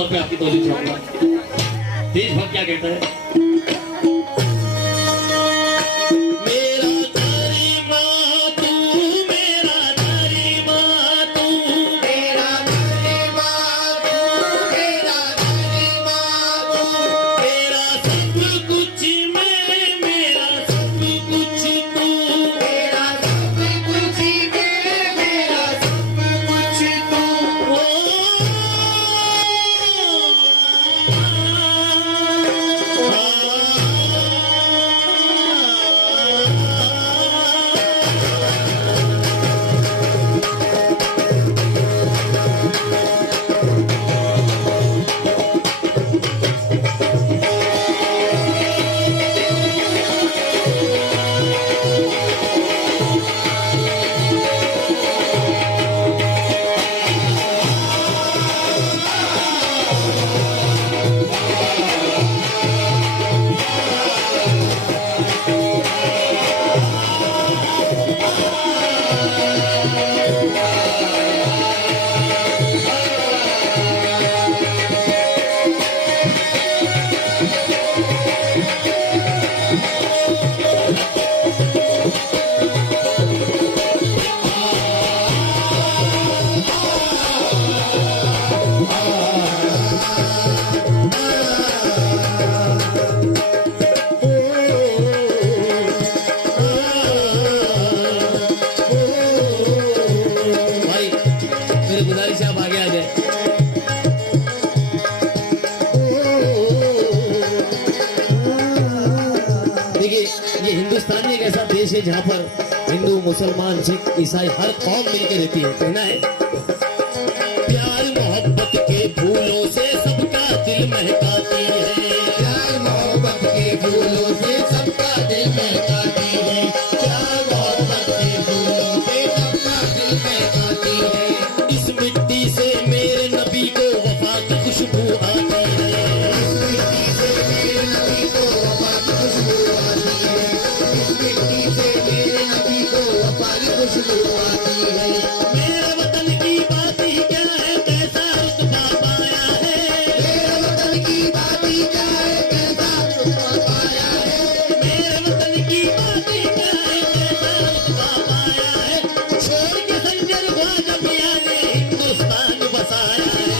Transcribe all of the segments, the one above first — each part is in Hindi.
तौर पे आपकी तौलीफ चाहूंगा। देशभक्त क्या कहता है? ये हिंदुस्तान एक ऐसा देश है जहाँ पर हिंदू मुसलमान सिख ईसाई हर कौम मिलकर रहती है। कहना है प्यार मोहब्बत के फूलों से सबका दिल महकाती है, प्यार मोहब्बत के फूलों से सबका दिल महकाती है, प्यार मोहब्बत के फूलों से सबका दिल महकाती है। इस मिट्टी से मेरे नबी को वफा की खुशबू आती है, इस मिट्टी से मेरे नबी को वफा की खुशबू आती है, इस मिट्टी से मेरे नबी को वफा की खुशबू आती है। मेरे वतन की बात ही क्या है, कैसा रुतबा पाया है, मेरे वतन की बात ही क्या है, कैसा रुतबा पाया है, मेरे वतन की बात ही क्या है, कैसा रुतबा पाया है। छोड़ के खंजर ख्वाजा मियां ने हिंदुस्तान बसाया है।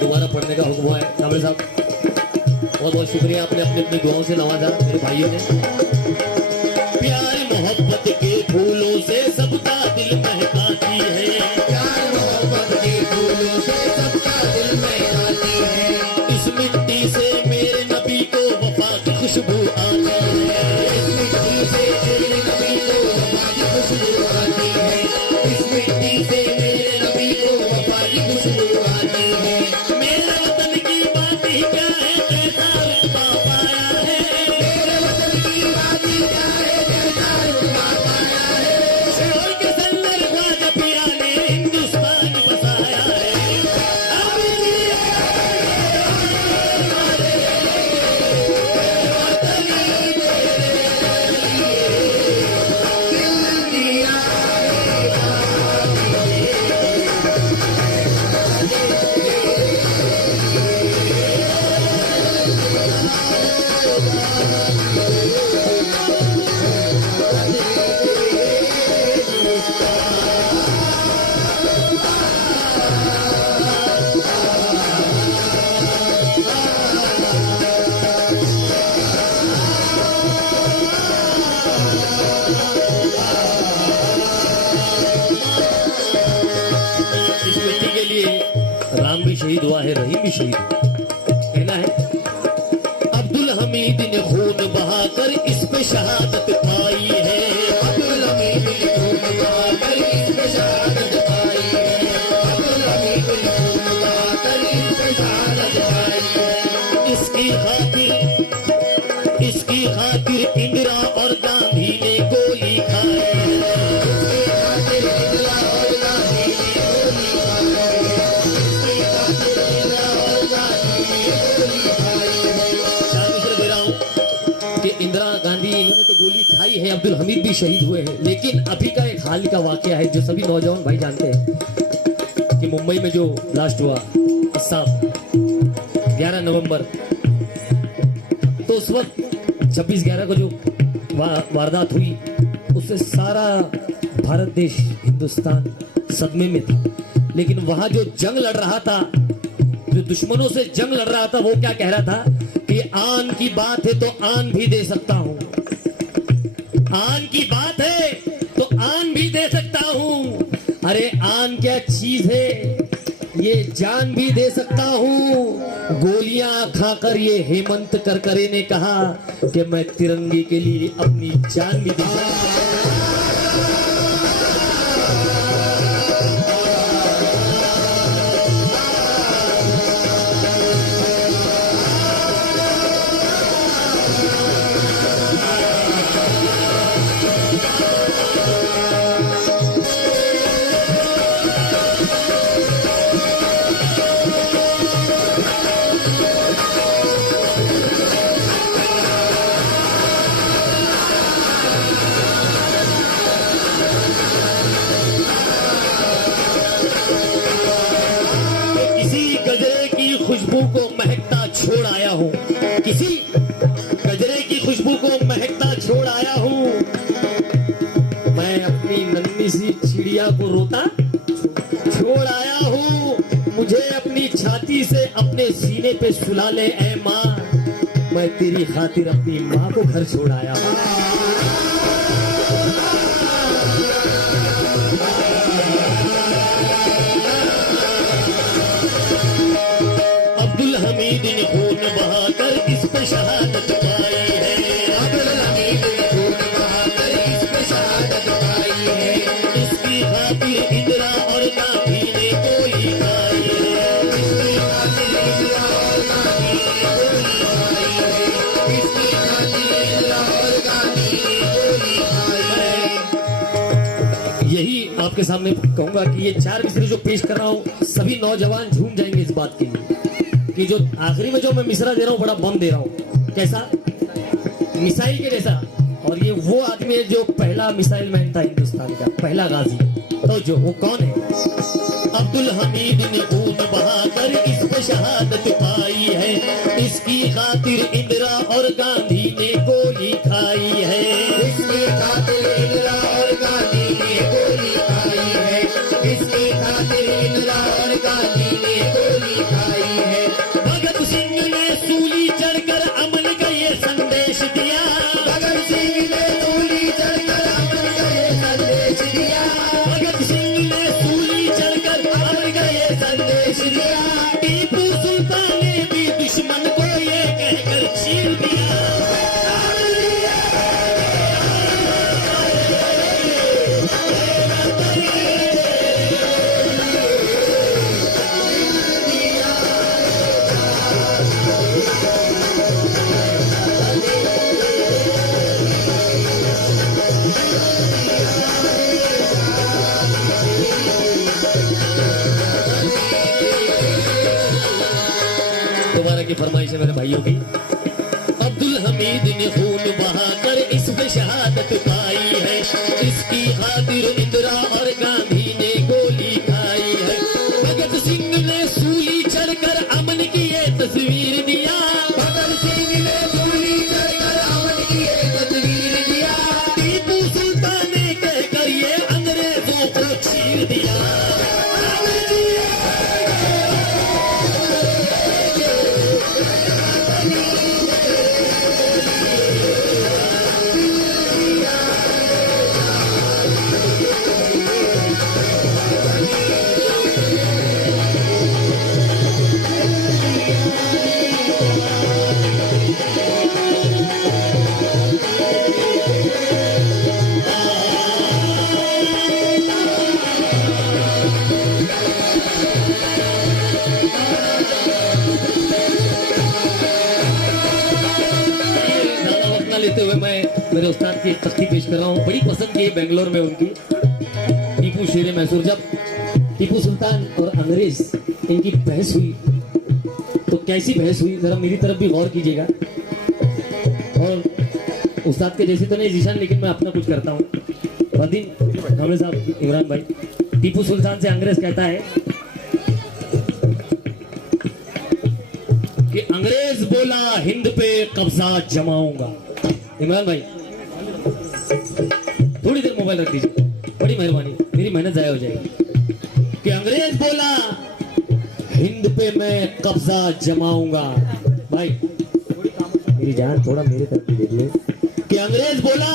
दोबारा पढ़ने का हुक्म है काबिल साहब। बहुत बहुत शुक्रिया, आपने अपनी अपनी दुआओं से नवाजा मेरे भाइयों ने। प्यार मोहब्बत के फूलों से सबका दिल महकाती है, प्यार मोहब्बत के फूलों से सबका दिल महकाती है। इस मिट्टी से मेरे नबी को वफा की खुशबू आती है, इस मिट्टी से मेरे नबी को वफा की खुशबू आती है, इस मिट्टी से मेरे नबी को वफा की खुशबू आती है। मेरे वतन की बात ही क्या है, कैसा रुतबा पाया है, मेरे वतन की बात ही क्या है, कैसा रुतबा पाया है। छोड़ के संदर ख्वाजा पिया ने हिंदुस्तान बसाया है। इस मिट्टी के लिए राम भी शहीद हुआ है, रहीम भी शहीद हुआ। कहना है, अब्दुल हमीद ने खून बहाकर इस पे शहादत पाई है। अब्दुल हमीद ने खून बहाकर इस पे शहादत पाई है। अब्दुल हमीद ने खून बहाकर इस पे शहादत पाई है। इसकी खातिर इंदिरा और गांधी ने गोली खाई है। इसकी खातिर इंदिरा और गांधी ने गोली खाई है। इसकी खातिर इंदिरा और गांधी ने गोली खाई है। शामिल दे रहा हूं कि इंदिरा गांधी इन्होंने तो गोली खाई है, अब्दुल हमीद भी शहीद हुए हैं। लेकिन अभी का एक हाल का वाकया है जो सभी नौजवान भाई जानते हैं कि मुंबई में जो ब्लास्ट हुआ साहब 11 नवंबर, तो उस वक्त 26/11 को जो वारदात हुई उससे सारा भारत देश, हिंदुस्तान सदमे में था। लेकिन वहां जो जंग लड़ रहा था, जो दुश्मनों से जंग लड़ रहा था, वो क्या कह रहा था कि आन की बात है तो आन भी दे सकता हूं, आन की बात है तो आन भी दे सकता हूं। अरे आन क्या चीज है, ये जान भी दे सकता हूं। गोलियां खाकर ये हेमंत करकरे ने कहा कि मैं तिरंगे के लिए अपनी जान भी दे सकता हूं। खुशबू को महकता छोड़ आया हूँ, किसी गजरे की खुशबू को महकता छोड़ आया हूँ। मैं अपनी नन्ही सी चिड़िया को रोता छोड़ आया हूँ। मुझे अपनी छाती से अपने सीने पे सुला ले ऐ माँ, मैं तेरी खातिर अपनी माँ को घर छोड़ आया हूँ। हमीद ने खून बहाकर इस पे शहादत पाई है। अब्दुल हमीद ने खून बहाकर इस पे शहादत पाई है। इसकी खातिर इंदिरा और गांधी ने गोली खाई है। इसकी खातिर इंदिरा और गांधी ने गोली खाई है। इसकी खातिर इंदिरा और गांधी ने गोली खाई है। यही आपके सामने कहूंगा कि ये 4 मिसरे जो पेश कर रहा हूँ, सभी नौजवान झूम जाएंगे इस बात के लिए कि जो आखिरी में जो मैं मिसरा दे रहा हूँ, बड़ा बम दे रहा हूँ। कैसा? मिसाइल के जैसा। और ये वो आदमी है जो पहला मिसाइल मैन था हिंदुस्तान का, पहला गाजी। तो जो वो कौन है? अब्दुल हमीद ने खून बहाकर इस पे शहादत पाई है। इसकी खातिर इंदिरा और गांधी ने गोली खाई है। इसकी खातिर इंदिरा और गांधी ने गोली खाई है। इसकी खातिर इंदिरा और गांधी ने गोली खाई है। भगत सिंह ने सूली चढ़कर अमन का ये संदेश दिया। भगत सिंह ने सूली चढ़कर अमन का ये संदेश दिया। भगत सिंह ने सूली चढ़कर अमन का ये संदेश दिया। टीपू सुल्तान ने भी दुश्मन को ये कहकर चीर दिया। दोबारा की फरमाइश है मेरे भाइयों की। अब्दुल हमीद ने खून बहाकर इस पे शहादत पाई है। इसकी खातिर इंदिरा और गांधी ने गोली खाई है। भगत सिंह ने सूली चढ़कर अमन की ये तस्वीर दिया। भगत सिंह ने सूली चढ़कर अमन की ये तस्वीर दिया। टीपू सुल्तान ने कहकर ये अंग्रेजों को चीर दिया। लेते हुए मैं मेरे उस्ताद की एक तख्ती पेश कर रहा हूँ, बड़ी पसंद की है बेंगलोर में उनकी, टीपू शेर मैसूर। जब टीपू सुल्तान और अंग्रेज इनकी बहस हुई तो कैसी बहस हुई, जरा मेरी तरफ भी गौर कीजिएगा। और उस्ताद के जैसी तो नहीं जीशान, लेकिन मैं अपना कुछ करता हूँ। बदीन कामले साहब, इमरान भाई, टीपू सुल्तान से अंग्रेज कहता है कि अंग्रेज बोला हिंद पे कब्जा जमाऊंगा। इमरान भाई थोड़ी देर मोबाइल रख दीजिए, बड़ी मेहरबानी, मेरी मेहनत जाया हो जाएगी। कि अंग्रेज बोला हिंद पे मैं कब्जा जमाऊंगा। भाई मेरी जान थोड़ा मेरे तरफ भी दे दिए। कि अंग्रेज बोला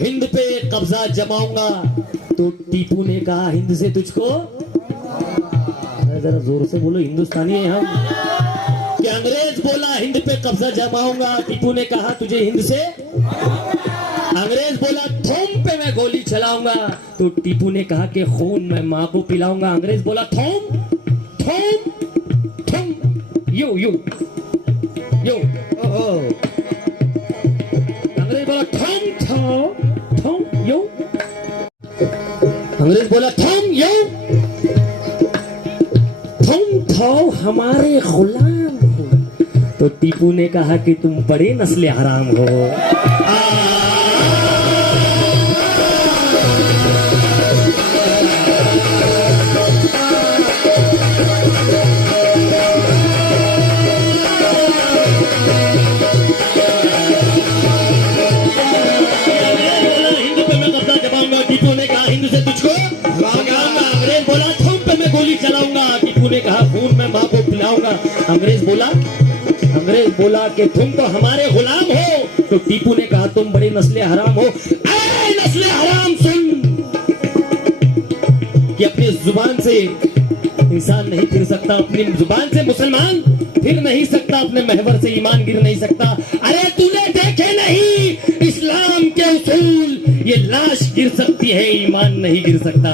हिंद पे कब्जा जमाऊंगा, तो टीपू ने कहा हिंद से तुझको, जरा जोर से बोलो, हिंदुस्तानी है हम। कि अंग्रेज बोला हिंद पे कब्जा जमाऊंगा, टीपू ने कहा तुझे हिंद से। अंग्रेज बोला थोम पे मैं गोली चलाऊंगा, तो टीपू ने कहा कि खून मैं माँ को पिलाऊंगा। अंग्रेज बोला थोम थोम थोम, यू यू यू, ओहो। अंग्रेज बोला थोम थो थोम यू, अंग्रेज बोला थोम यू थोम थो हमारे गुलाम हो, तो टीपू ने कहा कि तुम बड़े नस्ल हराम हो। टीपू ने कहा हिंद से तुझको भगाऊंगा। अंग्रेज बोला थोम पे मैं गोली चलाऊंगा, टीपू ने कहा खून मैं माँ को पिलाऊंगा। अंग्रेज बोला कि तुम तो हमारे गुलाम हो, तो टीपू ने कहा तुम बड़े नस्ले हराम हो। ऐ नस्ले हराम सुन, कि अपनी जुबान से इंसान नहीं फिर सकता, अपनी जुबान से मुसलमान फिर नहीं सकता, अपने महवर से ईमान गिर नहीं सकता। अरे तूने देखे नहीं इस्लाम के उसूल, ये लाश गिर सकती है ईमान नहीं गिर सकता।